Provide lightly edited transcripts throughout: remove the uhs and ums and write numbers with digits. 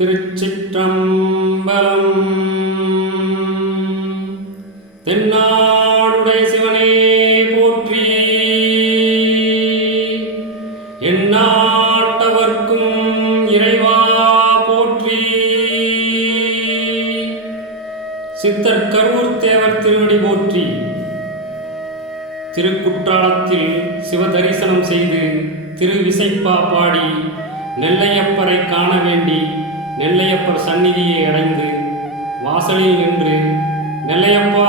திருச்சிற்றம்பலம். தென்னாடுடைய சிவனே போற்றி, எந்நாட்டவர்க்கும் இறைவா போற்றி. சித்தர் கரூர் தேவர் திருவடி போற்றி. திருக்குற்றாலத்தில் சிவதரிசனம் செய்து திருவிசைப்பா பாடி நெல்லையப்பரை காண வேண்டி நெல்லையப்பர் சந்நிதியை அடைந்து வாசலில் நின்று நெல்லையப்பா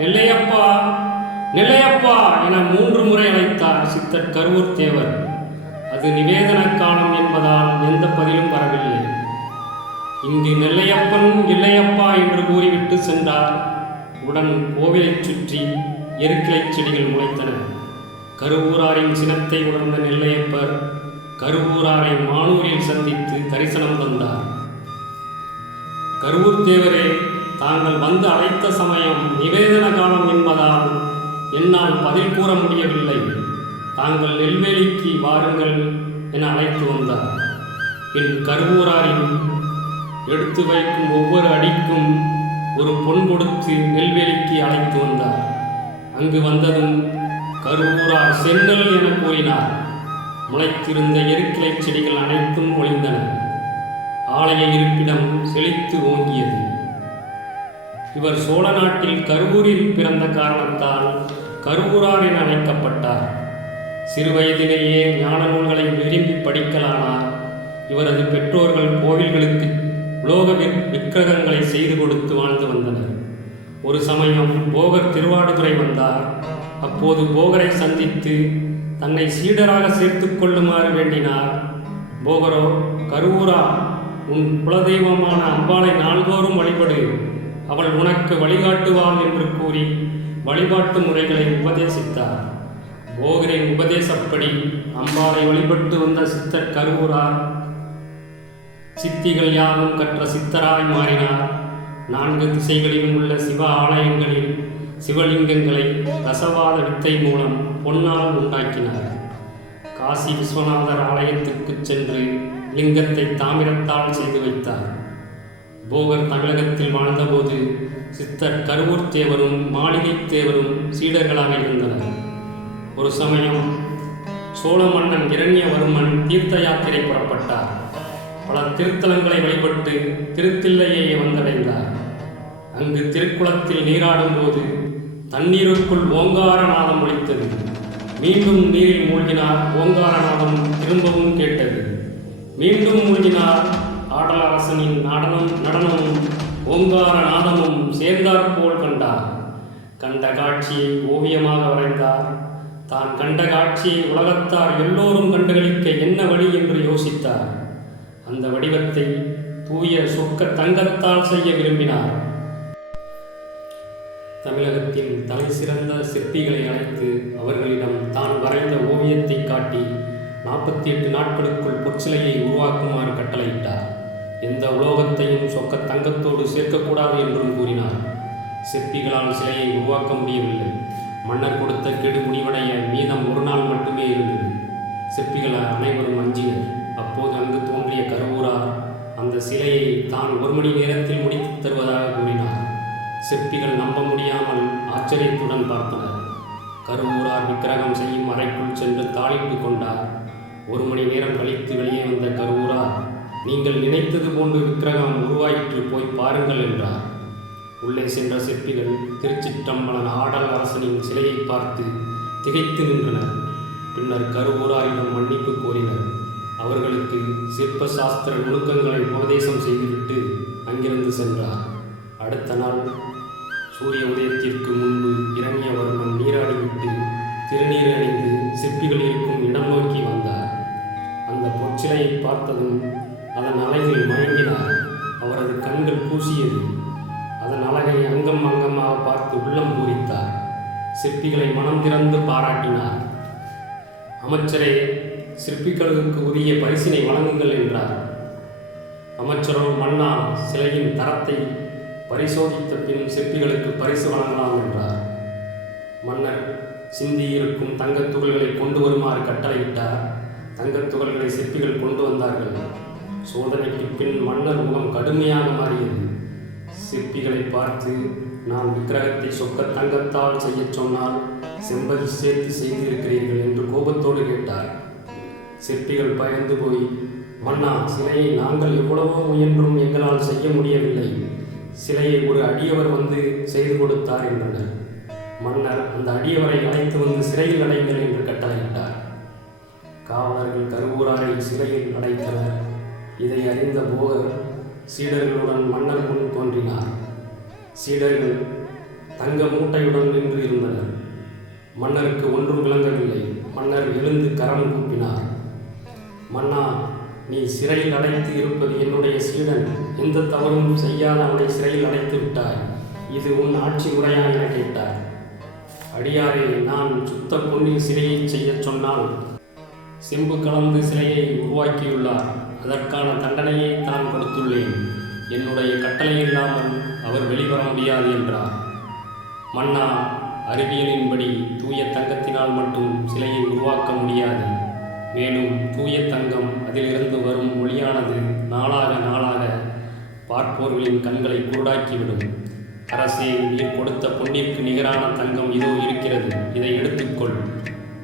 நெல்லையப்பா நெல்லையப்பா என 3 முறை அழைத்தார் சித்தர் கரூர் தேவர். அது நிவேதன காலம் என்பதால் எந்த பதிலும் வரவில்லை. இங்கு நெல்லையப்பன் இல்லையப்பா என்று கூறிவிட்டு சென்றார். உடன் கோவிலைச் சுற்றி எருக்கிளை செடிகள் முளைத்தன. கருவூராரின் சினத்தை உணர்ந்த நெல்லையப்பர் கருவூராரை மானூரில் சந்தித்து தரிசனம் தந்தார். கரூர் தேவரே, தாங்கள் வந்து அழைத்த சமயம் நிவேதன காலம் என்பதால் என்னால் பதில் கூற முடியவில்லை. தாங்கள் நெல்வேலிக்கு வாருங்கள் என அழைத்து வந்தார். பின் கருவூராரின் எடுத்து வைக்கும் ஒவ்வொரு அடிக்கும் ஒரு பொன் கொடுத்து நெல்வேலிக்கு அழைத்து வந்தார். அங்கு வந்ததும் கருவூரார் சென்னல் என கூறினார். முளைத்திருந்த எருக்கிளை செடிகள் அனைத்தும் ஒளிந்தன. ஆலய இருப்பிடம் செழித்து ஓங்கியது. இவர் சோழ நாட்டில் கருவூரில் பிறந்த காரணத்தால் கருவூரார் என அழைக்கப்பட்டார். சிறுவயதிலேயே ஞான நூல்களை விரும்பி படிக்கலானார். இவரது பெற்றோர்கள் கோவில்களுக்கு உலோக விக்கிரகங்களை செய்து கொடுத்து வாழ்ந்து வந்தனர். ஒரு சமயம் போகர் திருவாடுதுறை வந்தார். அப்போது போகரை சந்தித்து தன்னை சீடராக சேர்த்து கொள்ளுமாறு வேண்டினார். போகரோ, கருவூரா, உன் குலதெய்வமான அம்பாளை நாள்தோறும் வழிபடு, அவள் உனக்கு வழிகாட்டுவாள் என்று கூறி வழிபாட்டு முறைகளை உபதேசித்தார். போகரின் உபதேசப்படி அம்பாளை வழிபட்டு வந்த சித்தர் கருவூரார் சித்திகள் யாவும் கற்ற சித்தராய் மாறினார். 4 திசைகளிலும் உள்ள சிவ ஆலயங்களில் சிவலிங்கங்களை ரசவாத வித்தை மூலம் பொன்னால் உண்டாக்கினார். காசி விஸ்வநாதர் ஆலயத்துக்கு சென்று லிங்கத்தை தாமிரத்தால் செய்து வைத்தார். போகர் தமிழகத்தில் வாழ்ந்தபோது சித்தர் கரூர் தேவரும் மாளிகை தேவரும் சீடர்களாக இருந்தனர். ஒரு சமயம் சோழ மன்னன் இரண்யவர்மன் தீர்த்த யாத்திரை புறப்பட்டார். பல திருத்தலங்களை வழிபட்டு திருத்தில்லையை வந்தடைந்தார். அங்கு திருக்குளத்தில் நீராடும் போது தண்ணீருக்குள் ஓங்காரநாதம் ஒலித்தது. மீண்டும் நீரில் மூழ்கினார். ஓங்காரநாதம் திரும்பவும் கேட்டது. மீண்டும் மூழ்கினார். ஆடலரசனின் நடனமும் ஓங்காரநாதமும் சேர்ந்தாற்போல் கண்டார். கண்ட காட்சியை ஓவியமாக வரைந்தார். தான் கண்ட காட்சியை உலகத்தார் எல்லோரும் கண்டுகளிக்க என்ன வழி என்று யோசித்தார். அந்த வடிவத்தை தூய சொக்க தங்கத்தால் செய்ய விரும்பினார். தமிழகத்தின் தலை சிறந்த சிற்பிகளை அழைத்து அவர்களிடம் தான் வரைந்த ஓவியத்தை காட்டி 48 நாட்களுக்குள் பொற்சிலையை உருவாக்குமாறு கட்டளையிட்டார். எந்த உலோகத்தையும் சொக்க தங்கத்தோடு சேர்க்கக்கூடாது என்றும் கூறினார். சிற்பிகளால் சிலையை உருவாக்க முடியவில்லை. மன்னர் கொடுத்த கெடு முடிவடைய மீதம் 1 நாள் மட்டுமே இருந்தது. சிற்பிகள் அனைவரும் அஞ்சினர். அப்போது அங்கு தோன்றிய கருவூரார் அந்த சிலையை தான் 1 மணி நேரத்தில் முடித்து தருவதாக கூறினார். சிற்பிகள் நம்ப முடியாமல் ஆச்சரியத்துடன் பார்த்தனர். கருவூரார் விக்கிரகம் செய்யும் அறைக்குள் சென்று தாளிட்டு கொண்டார். 1 மணி நேரம் கழித்து வெளியே வந்த கருவூரார், நீங்கள் நினைத்தது போன்று விக்கிரகம் உருவாயிற்று, போய் பாருங்கள் என்றார். உள்ளே சென்ற சிற்பிகள் திருச்சிற்றம்பலன் ஆடல் அரசனின் சிலையை பார்த்து திகைத்து நின்றனர். பின்னர் கருவூராரிடம் மன்னிப்பு கோரினர். அவர்களுக்கு சிற்ப சாஸ்திர நுணுக்கங்களை உபதேசம் செய்துவிட்டு அங்கிருந்து சென்றார். அடுத்த நாள் சூரிய உதயத்திற்கு முன்பு இரண்யவர்மன் நீராடிவிட்டு திருநீர் அணிந்து சிற்பிகள் இருக்கும் இடம் நோக்கி வந்தார். அந்த பொற்சிலையை பார்த்ததும் அதன் அழகில் மயங்கினார். அவரது கண்கள் கூசியது. அதன் அழகை அங்கம் அங்கமாக பார்த்து உள்ளம் பூரித்தார். சிற்பிகளை மனம் திறந்து பாராட்டினார். அமைச்சரே, சிற்பிகளுக்கு உரிய பரிசினை வழங்குங்கள் என்றார். அமைச்சரோ, மன்னா, சிலையின் தரத்தை பரிசோதித்த பின் சிற்பிகளுக்கு பரிசு வழங்கலாம் என்றார். மன்னர் சிந்தியிருக்கும் தங்கத் துகள்களை கொண்டு வருமாறு கட்டளையிட்டார். தங்கத் துகள்களை சிற்பிகள் கொண்டு வந்தார்கள். சோதனைக்கு பின் மன்னர் முகம் கடுமையாக மாறியது. சிற்பிகளை பார்த்து, நான் விக்கிரகத்தை சொக்க தங்கத்தால் செய்யச் சொன்னால் செம்பதி சேர்த்து செய்திருக்கிறீர்கள் என்று கோபத்தோடு கேட்டார். சிற்பிகள் பயந்து போய், மன்னா, சிலையை நாங்கள் எவ்வளவோ முயன்றும் எங்களால் செய்ய முடியவில்லை. சிலையை ஒரு அடியவர் வந்து செய்து கொடுத்தார் என்றனர். மன்னர் அந்த அடியவரை அழைத்து வந்து சிறையில் அடைங்கள் என்று கட்டளையிட்டார். காவலர்கள் கருவூராரை சிறையில் அடைத்தனர். இதை அறிந்த போகர் சீடர்களுடன் மன்னர் முன் தோன்றினார். சீடர்கள் தங்க மூட்டையுடன் நின்று இருந்தனர். மன்னருக்கு ஒன்றும் விளங்கவில்லை. மன்னர் எழுந்து கரம் கூப்பினார். மன்னா, நீ சிறையில் அடைத்து இருப்பது என்னுடைய சீடன். எந்த தவறும் செய்யாத அவனை சிறையில் அடைத்து விட்டாய். இது உன் ஆட்சி முறையா என கேட்டார். அடியாரே, நான் சுத்த பொன்னில் சிலையை செய்யச் சொன்னால் செம்பு கலந்து சிலையை உருவாக்கியுள்ளார். அதற்கான தண்டனையை தான் கொடுத்துள்ளேன். என்னுடைய கட்டளை இல்லாமல் அவர் வெளிவர முடியாது என்றார். மன்னா, அறிவியலின்படி தூய தங்கத்தினால் மட்டும் சிலையை உருவாக்க முடியாது. மேலும் தூய தங்கம், அதிலிருந்து வரும் ஒளியானது நாளாக நாளாக பார்ப்போர்களின் கண்களை குருடாக்கிவிடும். அரசே, நீர் கொடுத்த பொன்னிற்கு நிகரான தங்கம் இதோ இருக்கிறது. இதை எடுத்துக்கொள்.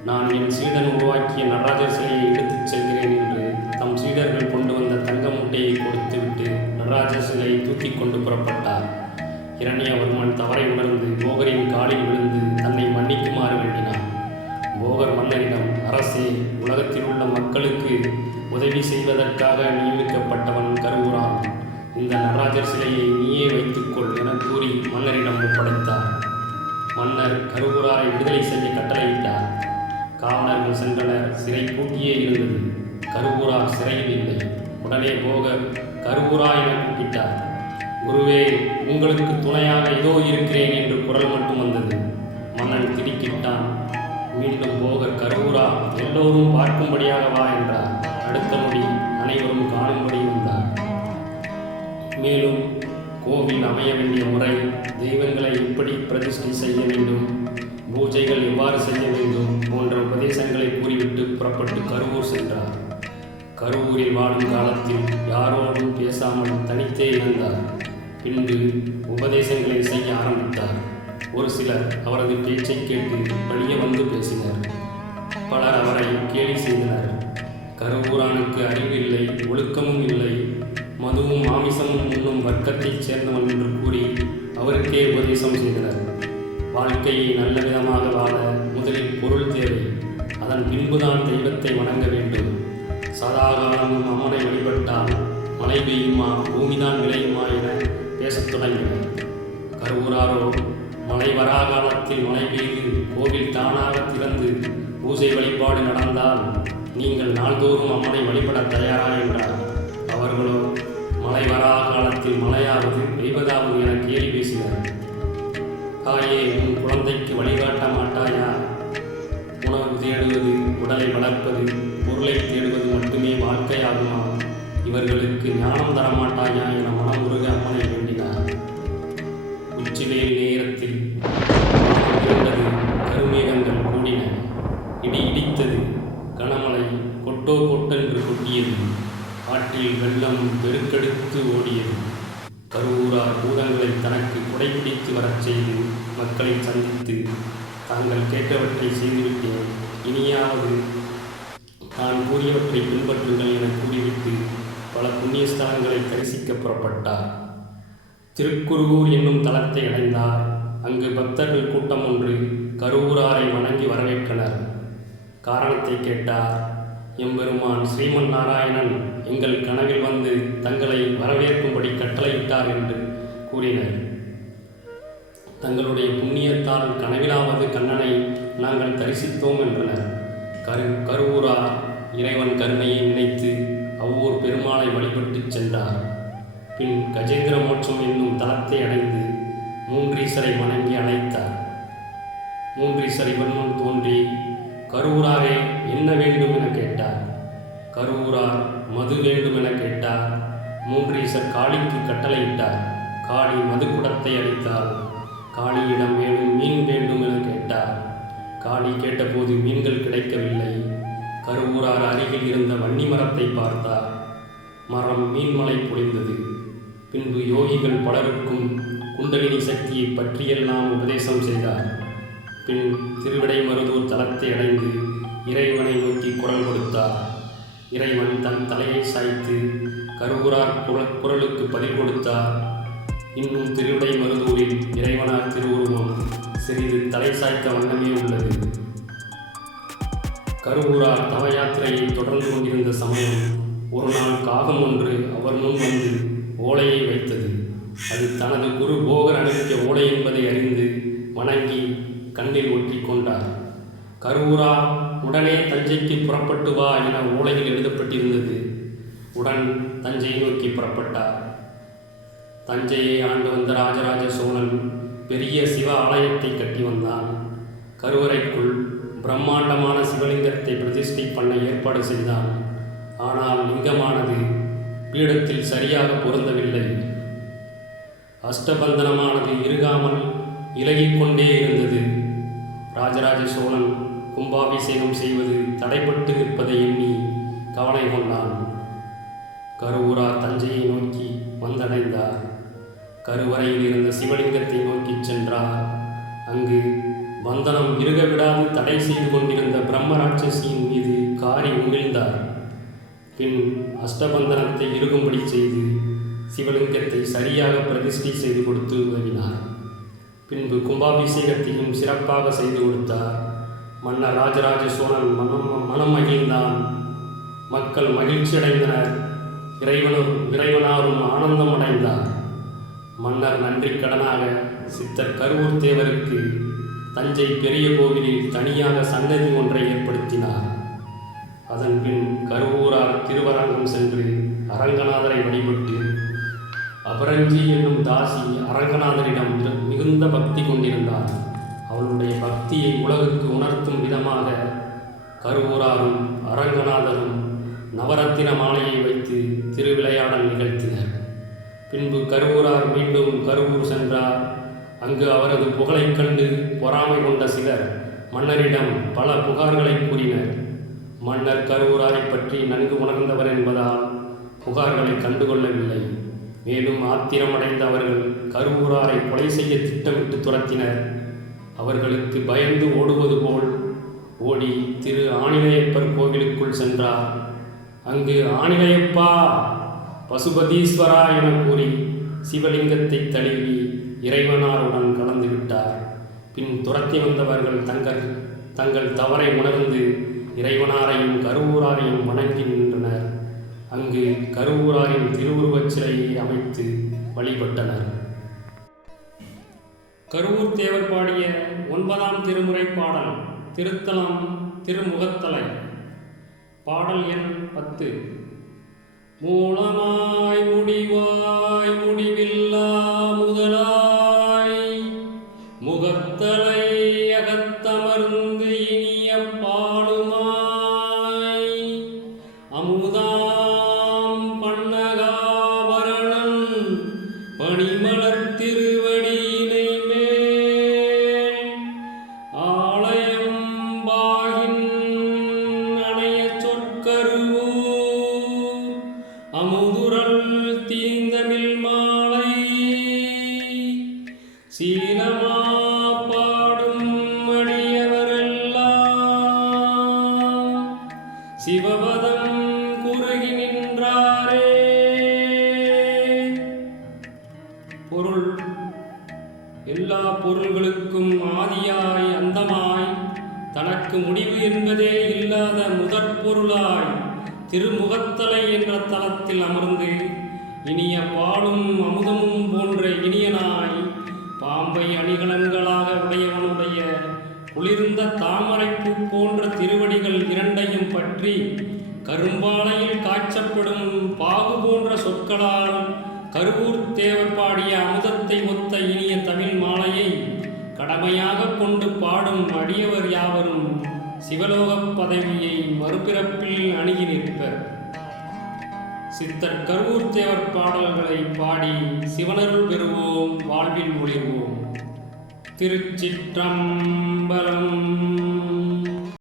நான் என் சீடன் உருவாக்கிய நடராஜர் சிலையை எடுத்துச் செல்கிறேன் என்று தம் சீடர்கள் கொண்டு வந்த தங்க மூட்டையை கொடுத்துவிட்டு நடராஜர் சிலையை தூக்கி கொண்டு புறப்பட்டார். இரணியவர்மன் தவறை உணர்ந்து போகரின் காலில் விழுந்து தன்னை மன்னிக்குமாறு வேண்டினார். போகர் மன்னரிடம், அரசே, உலகத்தில் உள்ள மக்களுக்கு உதவி செய்வதற்காக நியமிக்கப்பட்டவன் கருவூரான். இந்த நடராஜர் சிலையை நீயே வைத்துக்கொள் என கூறி மன்னரிடம் ஒப்படைத்தார். மன்னர் கருவூராரை விடுதலை செய்ய கட்டளையிட்டார். காவலர்கள் சென்றனர். சிறை பூட்டியே இருந்தது. கருவூரார் சிறையில் இல்லை. உடனே போகர் கருவூரா என கூப்பிட்டார். குருவே, உங்களுக்கு துணையாக இதோ இருக்கிறேன் என்று குரல் மட்டும் வந்தது. மன்னன் திடுக்கிட்டான். மீண்டும் போகர், கருவூரா, எல்லோரும் பார்க்கும்படியாக வா என்றார். அடுத்த நொடி அனைவரும் காணும்படி வந்தார். மேலும் கோவில் அமைய வேண்டிய முறை, தெய்வங்களை எப்படி பிரதிஷ்டை செய்ய வேண்டும், பூஜைகள் எவ்வாறு செய்ய வேண்டும் போன்ற உபதேசங்களை கூறிவிட்டு புறப்பட்டு கருவூர் சென்றார். கருவூரில் வாழும் காலத்தில் யாரோடும் பேசாமல் தனித்தே இருந்தார். பின்பு உபதேசங்களை செய்ய ஆரம்பித்தார். ஒரு சிலர் அவரது பேச்சை கேட்டு வழிய வந்து பேசினர். பலர் அவரை கேலி செய்தனர். கருவூரானுக்கு அறிவில்லை, ஒழுக்கமும் இல்லை, மதுவும் மாமிசமும் உண்ணும் வர்க்கத்தைச் சேர்ந்தவன் என்று கூறி அவருக்கே உபதேசம் செய்தனர். வாழ்க்கையை நல்ல விதமாக வாழ முதலில் பொருள் தேவை. அதன் பின்புதான் தெய்வத்தை வணங்க வேண்டும். சதாகாலமும் அம்மனை வழிபட்டால் மழை பெய்யுமா, பூமிதான் விளையுமா என பேசத் தொடங்கினர். கருவூராரோ, மழை வராகாலத்தில் மழை பெய்து கோவில் தானாக திறந்து பூஜை வழிபாடு நடந்தால் நீங்கள் நாள்தோறும் அம்மனை வழிபட தயாரா என்றார். அவர்களோ, மழை வராகாலத்தில் மழையாவது பெய்வதாவது என கேலி பேசினர். தாயே, உன் குழந்தைக்கு வழிகாட்ட மாட்டாயா? உணவு தேடுவது, உடலை வளர்ப்பது, பொருளை தேடுவது மட்டுமே வாழ்க்கையாகுமா? இவர்களுக்கு ஞானம் தரமாட்டாயா என மனமுருக அம்மனை வேண்டினார். உச்சிவேல் நேரத்தில் இருந்தது. கருமேகங்கள் கூடின. இடி இடித்தது. கனமழை கொட்டோ கொட்டென்று கொட்டியது. ஆற்றில் வெள்ளம் பெருக்கெடுத்து ஓடியது. கருவூரார் பூதங்களை தனக்கு குடைபிடித்து வரச் செய்து மக்களை சந்தித்து, தாங்கள் கேட்டவற்றை செய்துவிட்டேன், இனியாவது தான் கூறியவற்றை பின்பற்றுங்கள் என கூறிவிட்டு பல புண்ணிய ஸ்தலங்களை தரிசிக்க புறப்பட்டார். திருக்குருகூர் என்னும் தலத்தை அடைந்தார். அங்கு பக்தர்கள் கூட்டம் ஒன்று கருவூராரை வணங்கி வரவேற்றனர். காரணத்தை கேட்டார். எம்பெருமான் ஸ்ரீமன் நாராயணன் எங்கள் கனவில் வந்து தங்களை வரவேற்கும்படி கட்டளையிட்டார் என்று கூறினர். தங்களுடைய புண்ணியத்தால் கனவிலாவது கண்ணனை நாங்கள் தரிசித்தோம் என்றனர். கருவூரார் இறைவன் கருணையை நினைத்து அவ்வூர் பெருமாளை வழிபட்டு சென்றார். பின் கஜேந்திர மோட்சம் என்னும் தலத்தை அடைந்து மூன்றீசரை வணங்கி அழைத்தார். மூன்றீசர் இவன் முன் தோன்றி, கருவூராரே, என்ன வேண்டும் என கேட்டார். கருவூரார் மது வேண்டும் என கேட்டார். மூன்றீசர் காளிக்கு கட்டளையிட்டார். காளி மதுக்குடத்தை அளித்தார். காளியிடம் மேலும் மீன் வேண்டும் என கேட்டார். காளி கேட்டபோது மீன்கள் கிடைக்கவில்லை. கருவூரார் அருகில் இருந்த வன்னி மரத்தை பார்த்தார். மரம் மீன்மலை பொழிந்தது. பின்பு யோகிகள் பலருக்கும் குண்டலினி சக்தியை பற்றியெல்லாம் உபதேசம் செய்தார். பின் திருவிடைமருதூர் தலத்தை அடைந்து இறைவனை நோக்கி குரல் கொடுத்தார். இறைவன் தன் தலையை சாய்த்து கருவூரார் குரலுக்கு பதில் கொடுத்தார். இன்னும் திருவிடைமருதூரில் இறைவனார் திருவுருவம் சிறிது தலை சாய்த்த வண்ணமே உள்ளது. கருவூரார் தவ யாத்திரையை தொடர்ந்து கொண்டிருந்த சமயம் ஒரு நாள் காகம் ஒன்று அவர் முன் வந்து ஓலையை வைத்தது. அது தனது குரு போகர் அனுப்பிய ஓலை என்பதை அறிந்து வணங்கி கண்ணில் ஒற்றிக் கொண்டார். கருவூரா, உடனே தஞ்சைக்கு புறப்பட்டு வா என ஓலையில் எழுதப்பட்டிருந்தது. உடன் தஞ்சையை நோக்கி புறப்பட்டார். தஞ்சையை ஆண்டு வந்த ராஜராஜ சோழன் பெரிய சிவ ஆலயத்தை கட்டி வந்தான். கருவறைக்குள் பிரம்மாண்டமான சிவலிங்கத்தை பிரதிஷ்டை பண்ண ஏற்பாடு செய்தான். ஆனால் லிங்கமானது பீடத்தில் சரியாக பொருந்தவில்லை. அஷ்டபந்தனமானது இறுகாமல் இலகிக் கொண்டே இருந்தது. ராஜராஜ சோழன் கும்பாபிஷேகம் செய்வது தடைப்பட்டு நிற்பதை எண்ணி கவலை கொண்டான். கருவூரார் தஞ்சையை நோக்கி வந்தடைந்தார். கருவறையில் இருந்த சிவலிங்கத்தை நோக்கி சென்றார். அங்கு பந்தனம் இறுக விடாது தடை செய்து கொண்டிருந்த பிரம்மராட்சசியின் மீது காரி உமிழ்ந்தார். பின் அஷ்டபந்தனத்தை இறுகும்படி செய்து சிவலிங்கத்தை சரியாக பிரதிஷ்டை செய்து கொடுத்து உதவினார். பின்பு கும்பாபிஷேகத்தையும் சிறப்பாக செய்து கொடுத்தார். மன்னர் ராஜராஜ சோழன் மனம் மகிழ்ந்தான். மக்கள் மகிழ்ச்சி அடைந்தனர். இறைவனாரும் ஆனந்தம் அடைந்தார். மன்னர் நன்றி கடனாக சித்தர் கருவூர் தேவருக்கு தஞ்சை பெரிய கோவிலில் தனியாக சன்னதி ஒன்றை ஏற்படுத்தினார். அதன்பின் கருவூரார் திருவரங்கம் சென்று அரங்கநாதரை வழிபட்டு அபரஞ்சி என்னும் தாசி அரங்கநாதரிடம் மிகுந்த பக்தி கொண்டிருந்தார். அவளுடைய பக்தியை உலகுக்கு உணர்த்தும் விதமாக கருவூராரும் அரங்கநாதரும் நவரத்தின மாலையை வைத்து திருவிளையாடல் நிகழ்த்தினர். பின்பு கருவூரார் மீண்டும் கருவூர் சென்றார். அங்கு அவரது புகழைக் கண்டு பொறாமை கொண்ட சிலர் மன்னரிடம் பல புகார்களை கூறினர். மன்னர் கருவூராரை பற்றி நன்கு உணர்ந்தவர் என்பதால் புகார்களை கண்டுகொள்ளவில்லை. மேலும் ஆத்திரமடைந்த அவர்கள் கருவூராரை கொலை செய்ய திட்டமிட்டு துரத்தினர். அவர்களுக்கு பயந்து ஓடுவது போல் ஓடி திரு ஆணிலையப்பர் கோவிலுக்குள் சென்றார். அங்கு ஆணிலையப்பா, பசுபதீஸ்வரா என கூறி சிவலிங்கத்தை தழுவி இறைவனாருடன் கலந்து விட்டார். பின் துரத்தி வந்தவர்கள் தங்கள் தவறை உணர்ந்து இறைவனாரையும் கருவூராரையும் வணங்கி நின்றனர். அங்கு கருவூராரின் திருவுருவச் சிலையை அமைத்து வழிபட்டனர். கருவூர் தேவர் பாடிய 9ஆம் திருமுறை பாடல். திருத்தலம் திருமுகத்தலை. பாடல் எண் 10. மூலமாய் முடிவாய் முடிவில்லா முதலாய் முகத்தலை அகத்தமர்ந்து இனிய பாடுமாய் அமுதாம் பன்னகாபரணன் பணிமலர் திருவடியினை மேல் ஆலயம் பாகின் அணைய சொற்கருவூர் அமுதுரல் தீந்தமிழ் மாலை சீலமா பாடும் அடியவரெல்லாம் சிவபதம் குறுகி நின்றாரே. பொருள். எல்லா பொருள்களுக்கும் ஆதியாய் அந்தமாய் தனக்கு முடிவு என்பதே இல்லாத முதற் பொருளாய் திருமுகத்தலை என்ற தலத்தில் அமர்ந்து இனிய பாலும் அமுதமும் போன்ற இனியனாய் பாம்பை அணிகலன்களாக உடையவனுடைய குளிர்ந்த தாமரைப்பூ போன்ற திருவடிகள் இரண்டையும் பற்றி கரும்பாலையில் காய்ச்சப்படும் பாகு போன்ற சொற்களால் கருவூர் தேவர் பாடிய அமுதத்தை ஒத்த இனிய தமிழ் மாலையை கடமையாக கொண்டு பாடும் அடியவர் யாவரும் சிவலோகப் பதவியை மறுபிறப்பில் அணுகி நிற்பர். சித்தர் கருவூர் தேவர் பாடல்களை பாடி சிவனருள் பெறுவோம், வாழ்வில் ஒளிர்வோம். திருச்சிற்றம்பலம்.